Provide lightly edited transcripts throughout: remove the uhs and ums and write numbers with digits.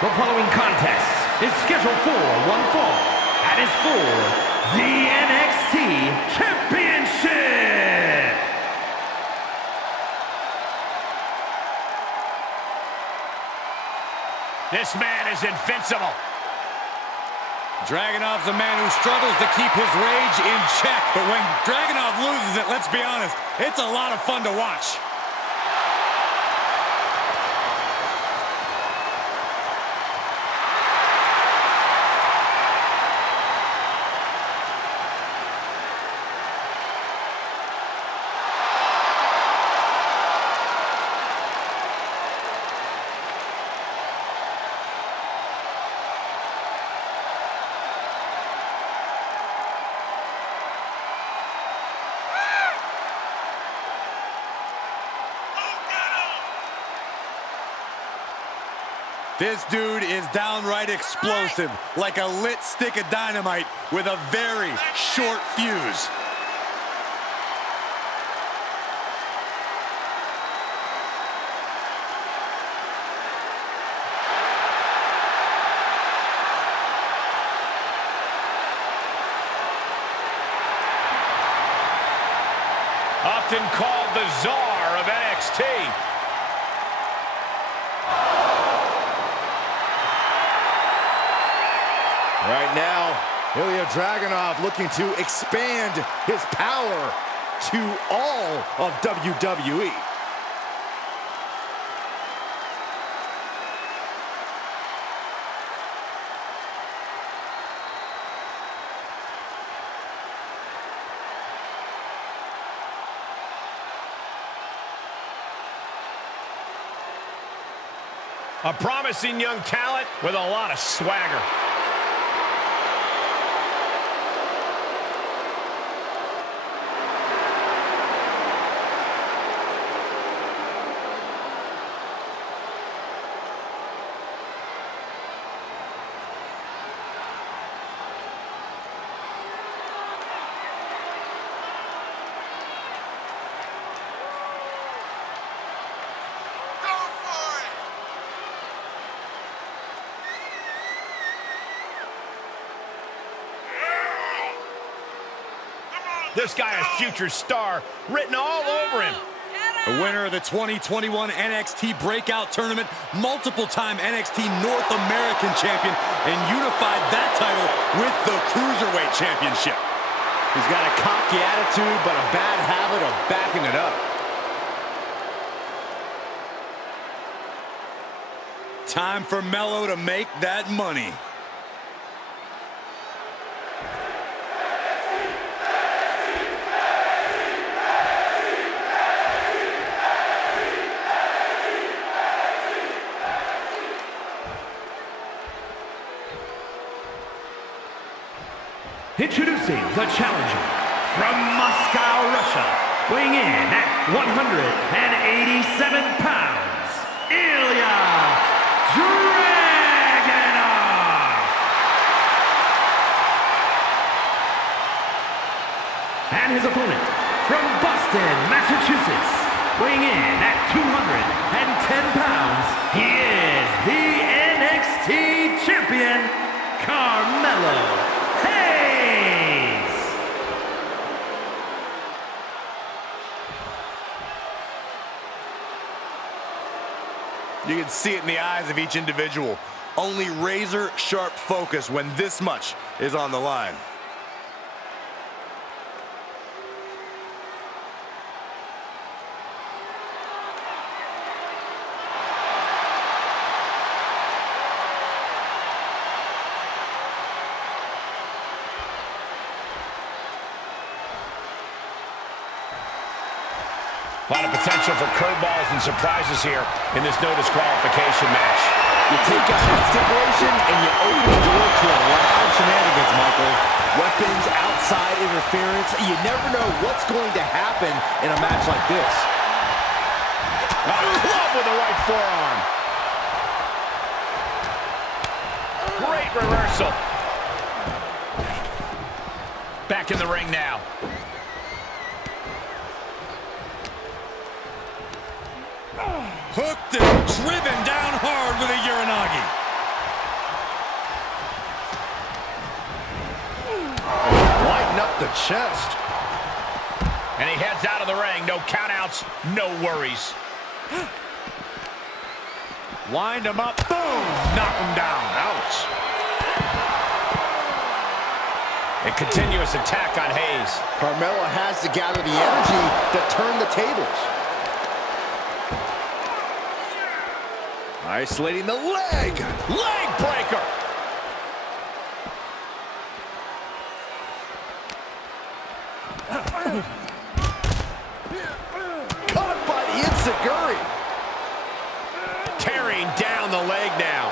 The following contest is scheduled for one fall and is for the NXT Championship. This man is invincible. Dragunov's a man who struggles to keep his rage in check, but when Dragunov loses it, let's be honest, it's a lot of fun to watch. This dude is downright explosive, like a lit stick of dynamite with a very short fuse. Often called the czar of NXT. Right now, Ilja Dragunov looking to expand his power to all of WWE. A promising young talent with a lot of swagger. This guy is future star written all over him. The winner of the 2021 NXT Breakout Tournament, multiple-time NXT North American Champion, and unified that title with the Cruiserweight Championship. He's got a cocky attitude, but a bad habit of backing it up. Time for Melo to make that money. Introducing the challenger from Moscow, Russia, weighing in at 187 pounds, Ilja Dragunov. And his opponent from Boston, Massachusetts, weighing in at 210 pounds, he is the NXT Champion, Carmelo Hayes. You can see it in the eyes of each individual. Only razor-sharp focus when this much is on the line. A lot of potential for curveballs and surprises here in this no disqualification match. You take out that stipulation and you open the door to a lot of shenanigans, Michael. Weapons, outside interference. You never know what's going to happen in a match like this. A club with the right forearm. Great reversal. Back in the ring now. Hooked and driven down hard with a Uranagi. chest. And he heads out of the ring. No countouts, no worries. Wind him up. Boom! Knock him down. Ouch. A continuous attack on Hayes. Carmelo has to gather the energy to turn the tables. Isolating the leg. Leg breaker. Caught by the enziguri. Tearing down the leg now.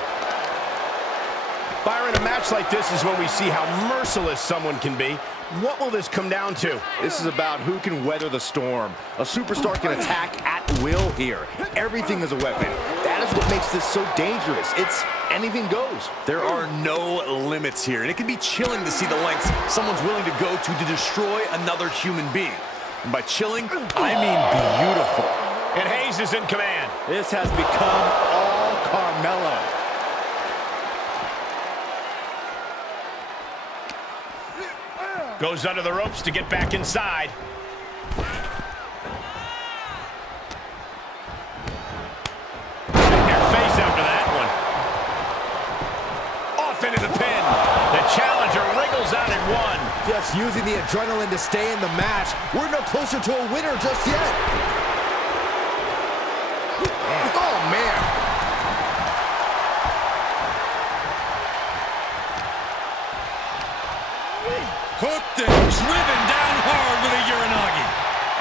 Byron, a match like this is when we see how merciless someone can be. What will this come down to? This is about who can weather the storm. A superstar can attack at will here. Everything is a weapon. That is what makes this so dangerous. It's anything goes. There are no limits here, and it can be chilling to see the lengths someone's willing to go to destroy another human being. And by chilling, I mean beautiful. And Hayes is in command. This has become all Carmelo. Goes under the ropes to get back inside. Their face after that one. Off into the pin. The challenger wriggles out at one. Just using the adrenaline to stay in the match. We're no closer to a winner just yet. Oh, man. Hooked and driven down hard with a Uranagi.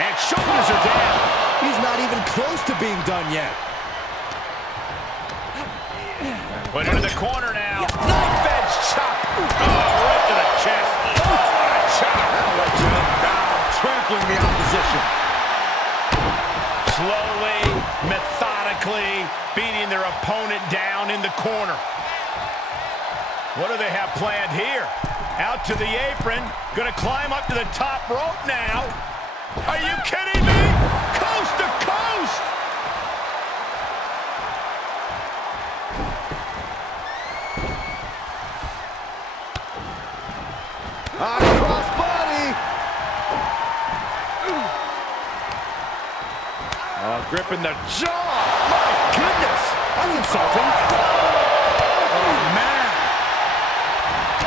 And shoulders are down. He's not even close to being done yet. Put into the corner now. Knife edge chop. Oh, right to the chest. Oh, what a chop. That'll let you up down, trampling the opposition. Slowly, methodically, beating their opponent down in the corner. What do they have planned here? Out to the apron, gonna climb up to the top rope now. Are you kidding me? Coast to coast! Crossbody. Gripping the jaw. My goodness, that's insulting. Oh, man.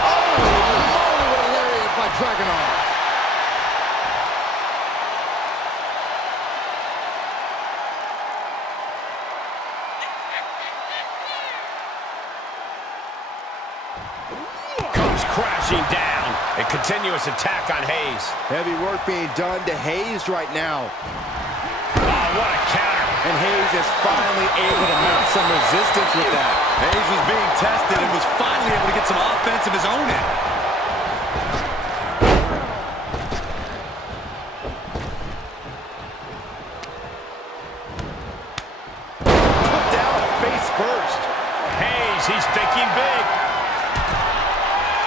Holy moly, what a lariat by Dragunov. Comes crashing down. A continuous attack on Hayes. Heavy work being done to Hayes right now. Oh, what a counter. And Hayes is finally able to mount some resistance with that. Hayes was being tested and was finally able to get some offense of his own in. Put down face first. Hayes, he's thinking big.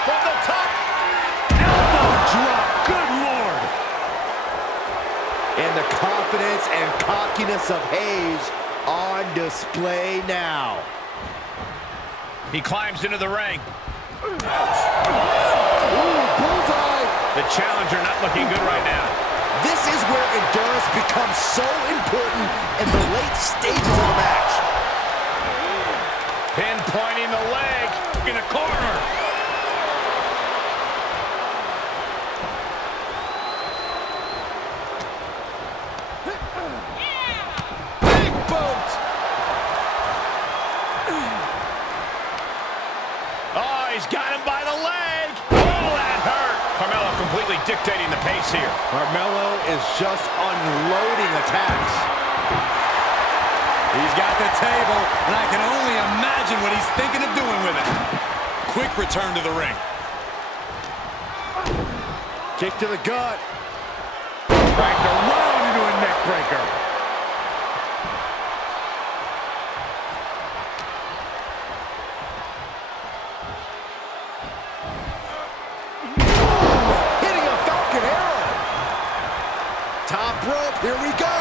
From the top. Elbow drop. Good Lord. And the confidence and cockiness of Hayes on display now. He climbs into the ring. Ooh, bullseye. The challenger not looking good right now. This is where endurance becomes so important in the late stages of the match. Pinpointing the leg in the corner. Big boot. Oh, he's got him by the leg. Oh, that hurt. Carmelo completely dictating the pace here. Carmelo is just unloading attacks. He's got the table, and I can only imagine what he's thinking of doing with it. Quick return to the ring. Kick to the gut. Dragged around into a neck breaker. Hitting a Falcon Arrow. Top rope, here we go.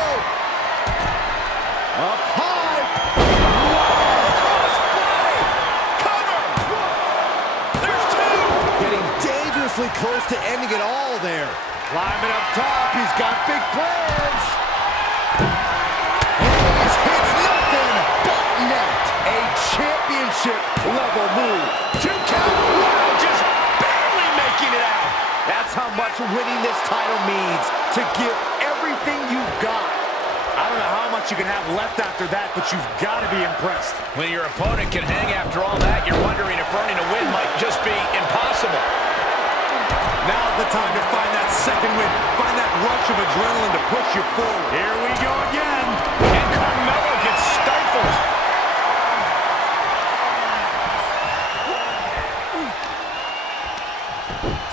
Up high. Cover. There's two. Getting dangerously close to ending it all there. Climbing up top, he's got big plans. Hayes hits nothing but net. A championship level move. 2 count, wow, just barely making it out. That's how much winning this title means, to give everything you've got. I don't know how much you can have left after that, but you've got to be impressed. When your opponent can hang after all that, you're wondering if earning a win might just be impossible. Now's the time to find that second win. Find that rush of adrenaline to push you forward. Here we go again. And Carmelo gets stifled.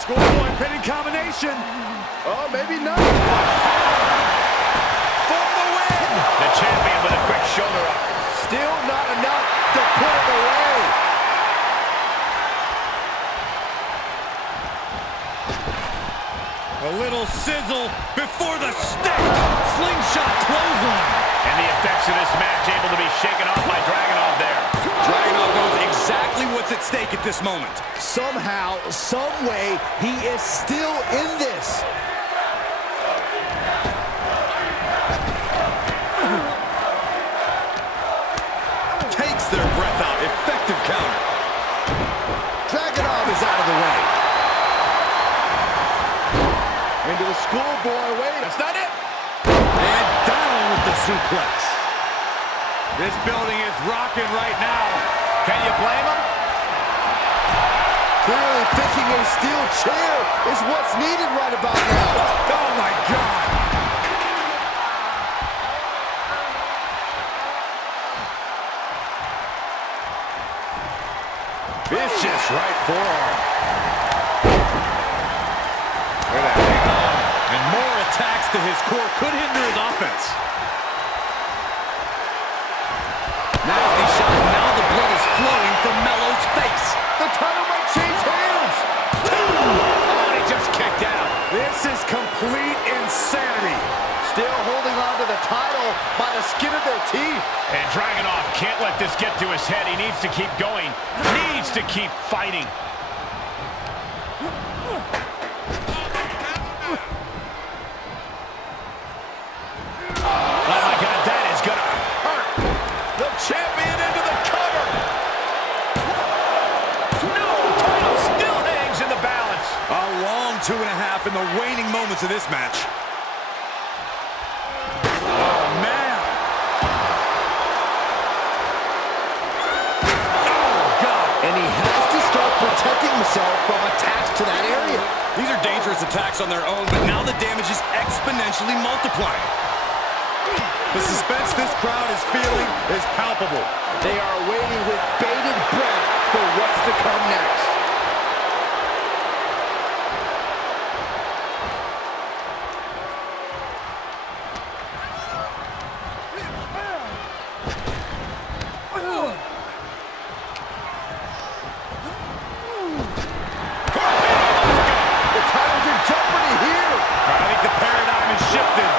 Scoreboard pinning combination. Oh, maybe not. For the win. The champion with a quick shoulder up. Still not enough to put it away. A little sizzle before the stick. Slingshot clothesline. And the effects of this match able to be shaken off by Dragunov there. Dragunov knows exactly what's at stake at this moment. Somehow, some way, he is still in this. Takes their breath out. Effective counter. Dragunov is out of the way. Into the schoolboy, wait. That's not it. And down with the suplex. This building is rocking right now. Can you blame him? Clearly thinking a steel chair is what's needed right about now. Oh my God. Vicious right forearm. Look at that, hang on. And more attacks to his core could hinder his offense. Nasty shot, now the blood is flowing from Melo's face. The title might change hands. Oh, and he just kicked out. This is complete insanity. Still holding on to the title by the skin of their teeth. And Dragunov can't let this get to his head. He needs to keep going. Needs to keep fighting. Oh my God, that is gonna hurt. The champion into the cover. No, title still hangs in the balance. A long 2.5 in the waning moments of this match. Oh, man. Oh, God. And he has to start protecting himself from attacks to that area. These are dangerous attacks on their own, but now the damage is exponentially multiplying. The suspense this crowd is feeling is palpable. They are waiting with bated breath for what's to come next. The title's in jeopardy here. I think the paradigm has shifted.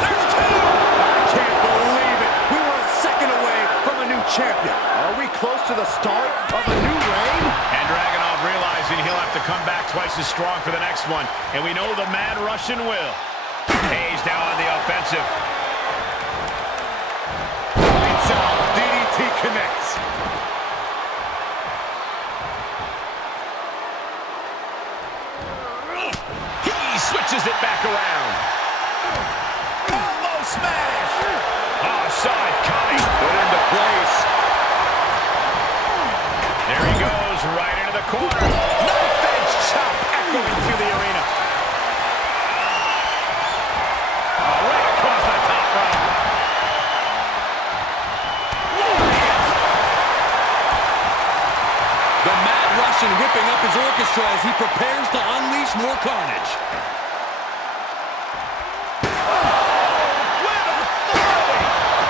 There's two! I can't believe it. We were a second away from a new champion. Are we close to the start of a new reign? And Dragunov realizing he'll have to come back twice as strong for the next one. And we know the Mad Russian will. Hayes down on the offensive. Lights out. DDT connects. He switches it back around. Almost smash. Oh, saw it coming. Put into place. There he goes, right into the corner. Knife edge chop echoing through the arena. Oh, right across the top rope. The Mad Russian whipping up his orchestra as he prepares to unleash more carnage.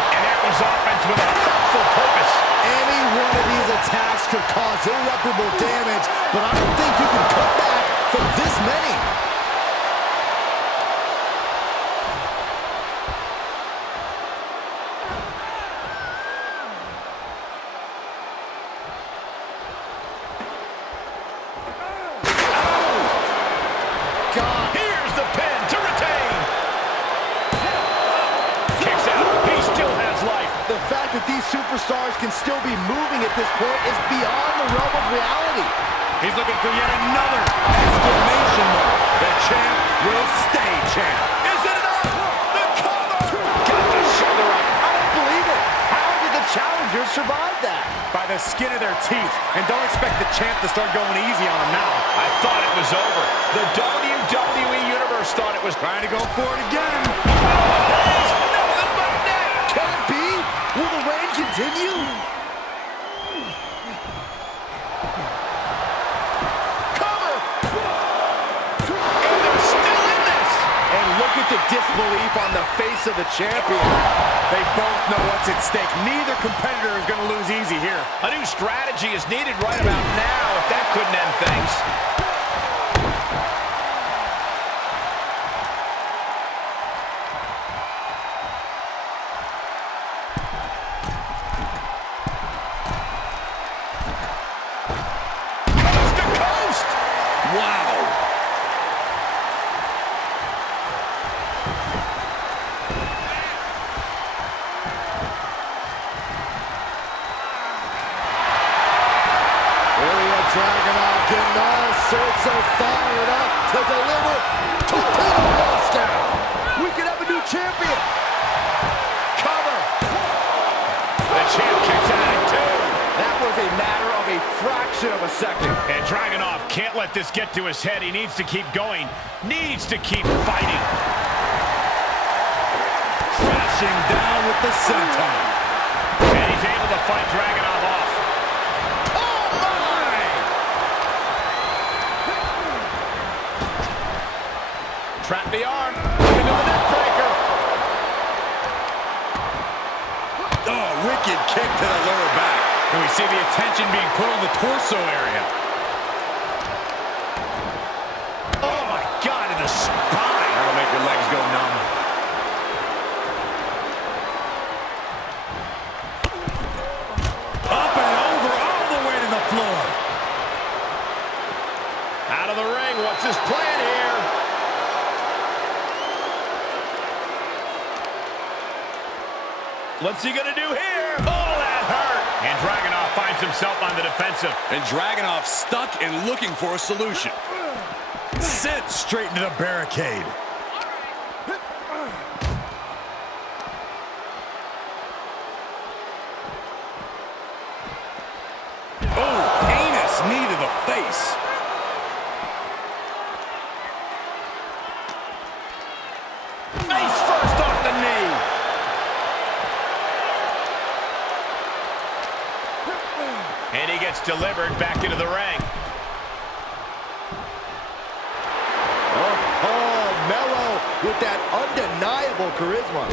And that was offense with a hurtful purpose. Any one of these attacks could cause irreparable damage, but I don't think you can come back from this many. superstars can still be moving at this point is beyond the realm of reality. He's looking for yet another exclamation mark. The champ will stay champ. Is it enough? The cover! Got the shoulder up. I don't believe it. How did the challengers survive that? By the skin of their teeth. And don't expect the champ to start going easy on him now. I thought it was over. The WWE Universe thought it was Trying to go for it again. nothing but net. Can it be? Will the reign continue? Cover! And they're still in this. And look at the disbelief on the face of the champion. They both know what's at stake. Neither competitor is going to lose easy here. A new strategy is needed right about now if that couldn't end things. Coast to coast! Wow. Ilja Dragunov getting all sorts of fired up to deliver torpedo blast down. We could have a new champion. Cover! The champ kicks out at two. That was a matter of a fraction of a second. And Dragunov can't let this get to his head. He needs to keep going. Needs to keep fighting. Crashing down with the senton. And he's able to fight Dragunov off. Oh my! Trap the arm. Into the neck breaker. Oh, wicked kick to the lower back. And we see the attention being put on the torso area. Oh my God, in the spine. That'll make your legs go numb. Up and over, all the way to the floor. Out of the ring. What's his plan here? What's he gonna do here? Oh, that hurt. And Dragunov finds himself on the defensive. And Dragunov stuck and looking for a solution. Sent straight into the barricade. Oh, heinous knee to the face. Face first off the knee. And he gets delivered back into the ring. Oh, Melo with that undeniable charisma.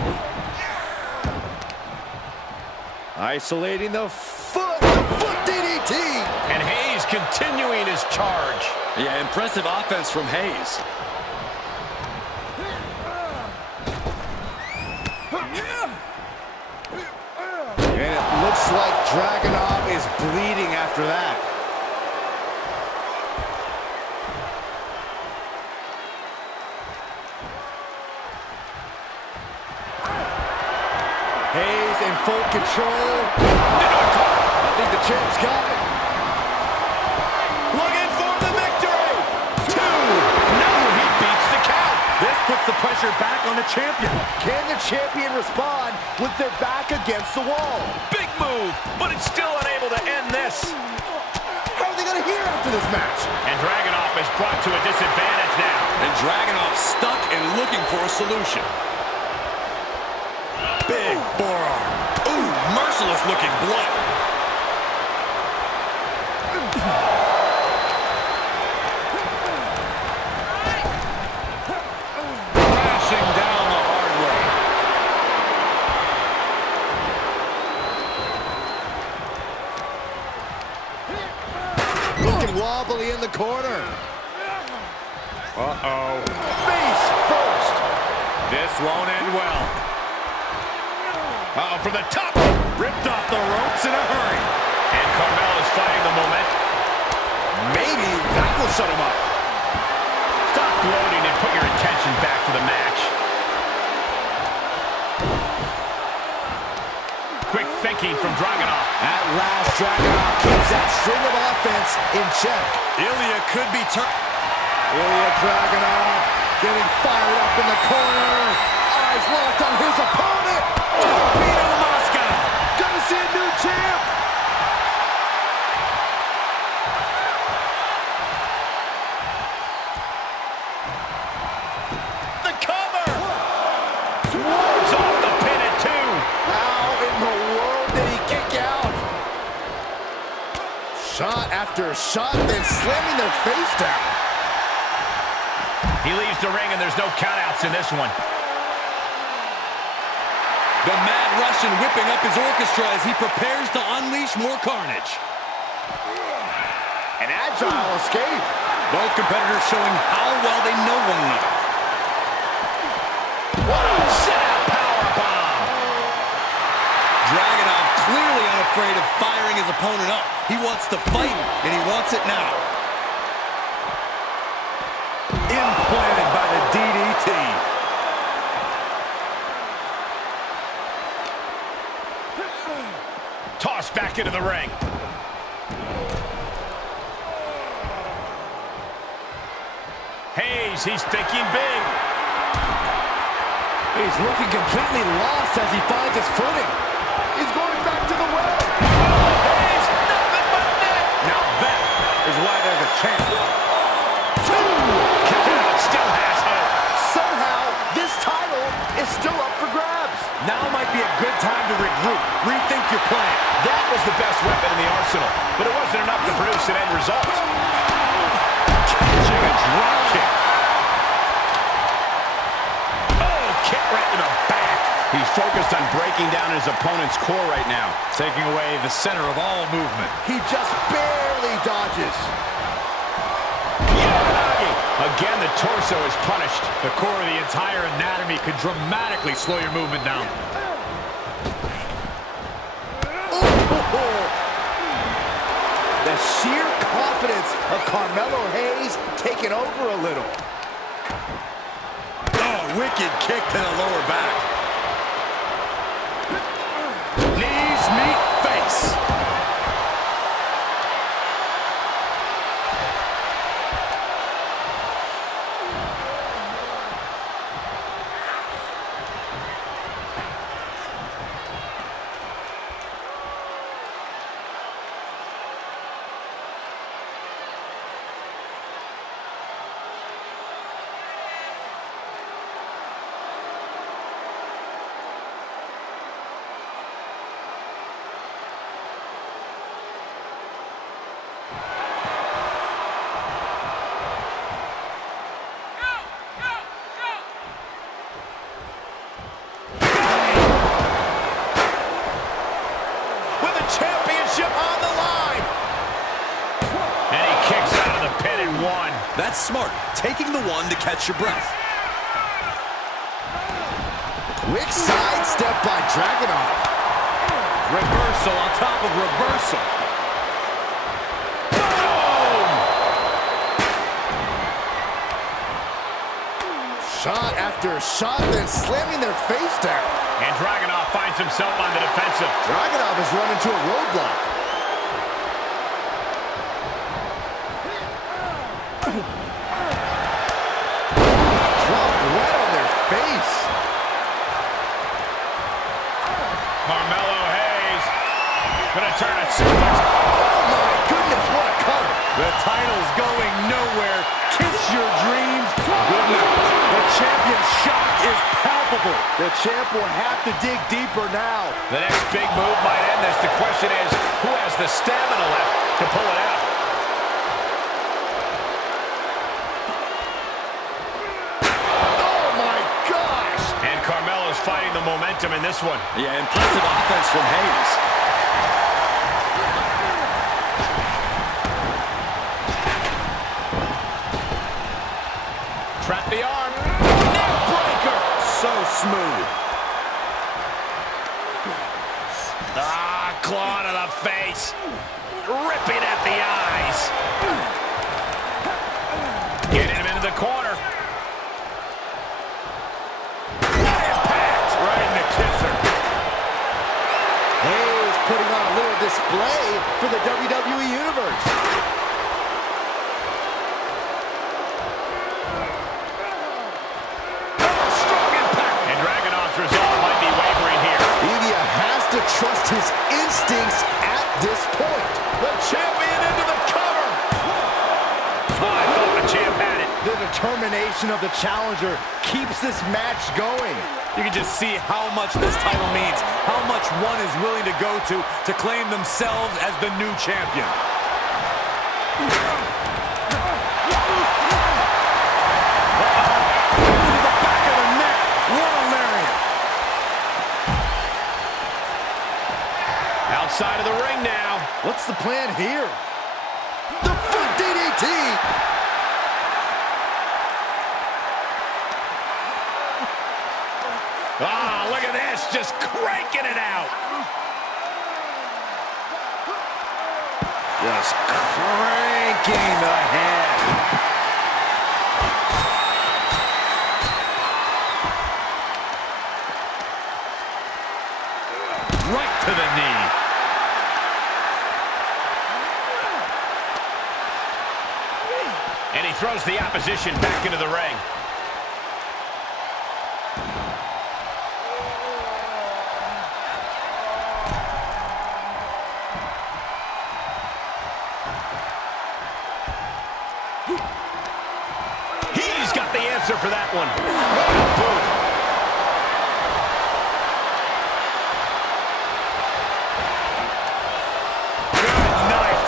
Isolating the foot DDT. And Hayes continuing his charge. Yeah, impressive offense from Hayes. And it looks like Dragunov is bleeding after that. Hayes in full control. I think the champ's got it. Looking for the victory. Two. No, he beats the count. This puts the pressure back on the champion. Can the champion respond with their back against the wall? Big move, but it's still unable to end this. How are they going to hear after this match? And Dragunov is brought to a disadvantage now. And Dragunov stuck and looking for a solution. Big forearm. Ooh, merciless looking blood. Crashing down the hard way. Looking wobbly in the corner. Uh-oh. Face first. This won't end well. Uh-oh, from the top. Ripped off the ropes in a hurry. And Carmelo's fighting the momentum. Maybe that will shut him up. Stop gloating and put your attention back to the match. quick thinking from Dragunov. At last, Dragunov keeps that string of offense in check. Ilja could be turned. Ilja Dragunov getting fired up in the corner. Eyes locked on his opponent. Torpedo Moscow. Gonna see a new champ. The cover. It's off the pin at 2. How in the world did he kick out? Shot after shot, then slamming their face down. He leaves the ring, and there's no countouts in this one. The Mad Russian whipping up his orchestra as he prepares to unleash more carnage. An agile escape. Both competitors showing how well they know one another. What a sit-out powerbomb. Dragunov clearly unafraid of firing his opponent up. He wants to fight, and he wants it now. Implanted by the DDT. Tossed back into the ring. Hayes, he's thinking big. He's looking completely lost as he finds his footing. He's going back to the well. Hayes, nothing but net. Now that is why they're the champ. Kicking out, still has hope. Somehow, this title is still up for grabs. Now might be a good time to regroup, rethink your plan. That was the best weapon in the arsenal, but it wasn't enough to produce an end result. Catching a drop kick. Oh, kick right to the back. He's focused on breaking down his opponent's core right now, taking away the center of all movement. He just barely dodges. Again, the torso is punished. The core of the entire anatomy could dramatically slow your movement down. The sheer confidence of Carmelo Hayes taking over a little. Oh, wicked kick to the lower back. Knees meet face. That's smart, taking the one to catch your breath. Quick sidestep by Dragunov. Reversal on top of reversal. Shot after shot, then slamming their face down. And Dragunov finds himself on the defensive. Dragunov has run into a roadblock. Dropped right on their face. Carmelo Hayes gonna turn a suplex. Oh my goodness, what a cutter. The title's going nowhere. Kiss your dreams. Good night. The champion's shock is palpable. The champ will have to dig deeper now. The next big move might end this. The question is, who has the stamina left to pull it out? Oh my gosh! And Carmelo's fighting the momentum in this one. Yeah, impressive offense from Hayes. Trap the arm. Neck breaker. So smooth. Claw to the face. Ripping at the eyes. Getting him into the corner. What impact! Right in the kisser. display for the WWE Universe. Strong impact. And Dragunov's resolve might be wavering here. Ilja has to trust his instincts at this point. The champion into the cover. Oh, I thought the champ had it. The determination of the challenger keeps this match going. You can just see how much this title means, how much one is willing to go to claim themselves as the new champion. The back of the neck. What a lariat. Outside of the ring now. What's the plan here? The foot DDT! Ah, look at this, just cranking it out. Just cranking the head. Right to the knee. And he throws the opposition back into the ring. He's got the answer for that one. Boom. Good night.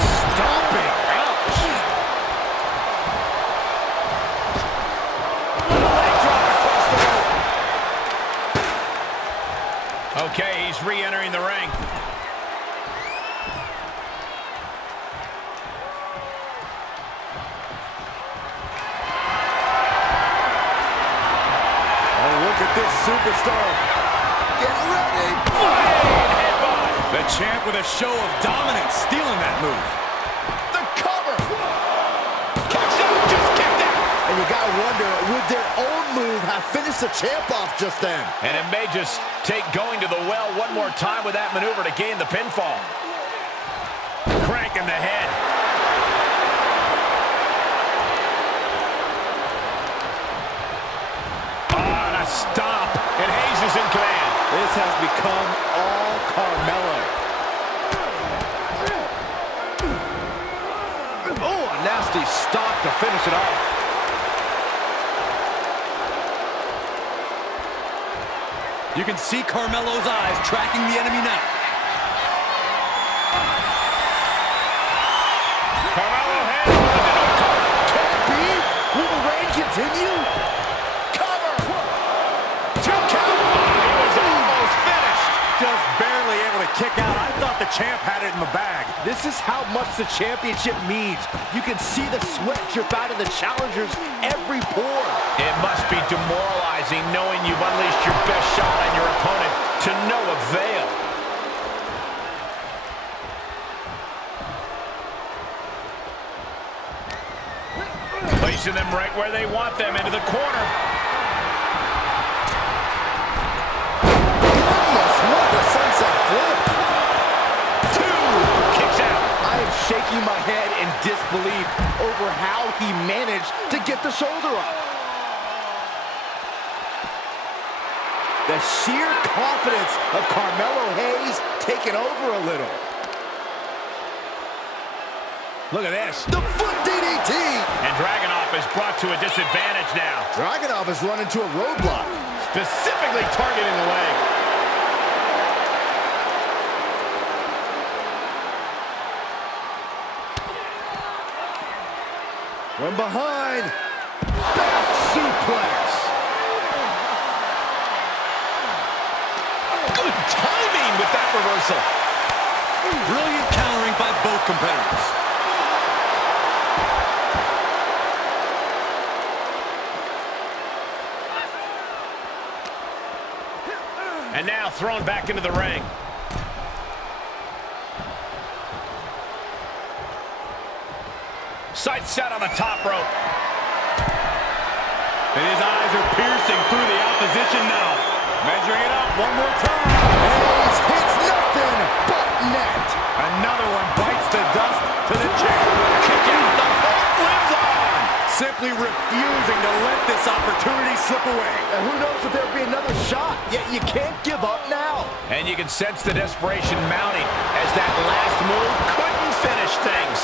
Stomping. Ouch. Leg drop across the rope. Okay, he's re-entering the ring. This superstar. Get ready. The champ with a show of dominance, stealing that move. The cover. Kicks out, just kicked out. And you gotta wonder, would their own move have finished the champ off just then? And it may just take going to the well one more time with that maneuver to gain the pinfall. Cranking the head. Stop, and Hayes is in command. This has become all Carmelo. Oh, a nasty stop to finish it off. You can see Carmelo's eyes tracking the enemy now. Carmelo Hayes. Can it be? Will the reign continue? Just barely able to kick out. I thought the champ had it in the bag. This is how much the championship means. You can see the sweat drip out of the challenger's every pore. It must be demoralizing knowing you've unleashed your best shot on your opponent to no avail. Placing them right where they want them, into the corner. What a sunset flip. 2, kicks out. I am shaking my head in disbelief over how he managed to get the shoulder up. The sheer confidence of Carmelo Hayes taking over a little. Look at this. The foot DDT. And Dragunov is brought to a disadvantage now. Dragunov has run into a roadblock. Specifically targeting the leg. From behind, back suplex. Good timing with that reversal. Brilliant countering by both competitors. And now thrown back into the ring. Sights set on the top rope. And his eyes are piercing through the opposition now. Measuring it up one more time. Hayes hits nothing. this opportunity slip away. And who knows if there'll be another shot, yet you can't give up now. And you can sense the desperation mounting as that last move couldn't finish things.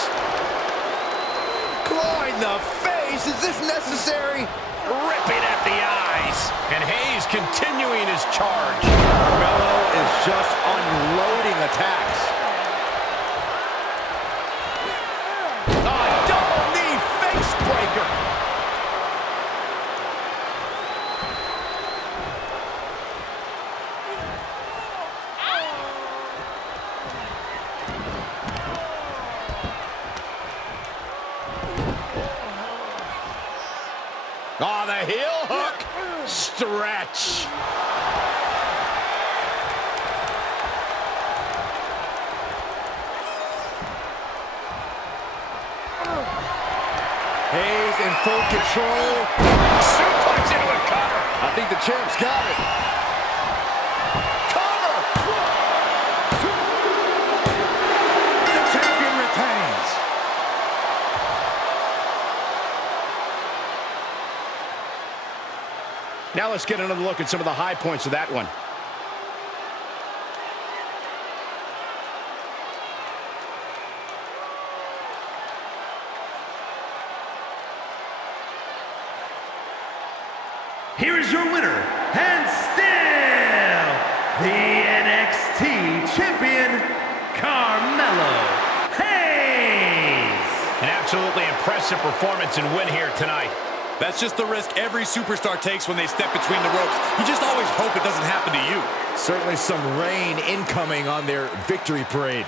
Claw in the face, is this necessary? Ripping at the eyes. And Hayes continuing his charge. Carmelo is just unloading attacks. A double knee face breaker. Oh, the heel hook. Stretch. Hayes in full control. Suplex into a cover. I think the champ's got it. Cover. The champion retains. Now let's get another look at some of the high points of that one. Here is your winner, and still the NXT Champion, Carmelo Hayes. An absolutely impressive performance and win here tonight. That's just the risk every superstar takes when they step between the ropes. You just always hope it doesn't happen to you. Certainly some rain incoming on their victory parade.